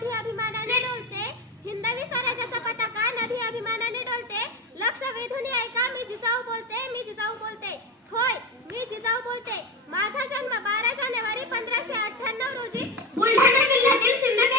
नभी अभिमानाने डोलते, हिंदवी स्वराज्याचा पताका नभी अभिमानाने डोलते. लक्ष वेधून ऐका, मी जिजाऊ बोलते, मी जिजाऊ बोलते. होय, मी जिजाऊ बोलते. माझा जन्म 12 जानेवारी 1598 रोजी बुलढाणा जिल्ह्यातील सिन्नर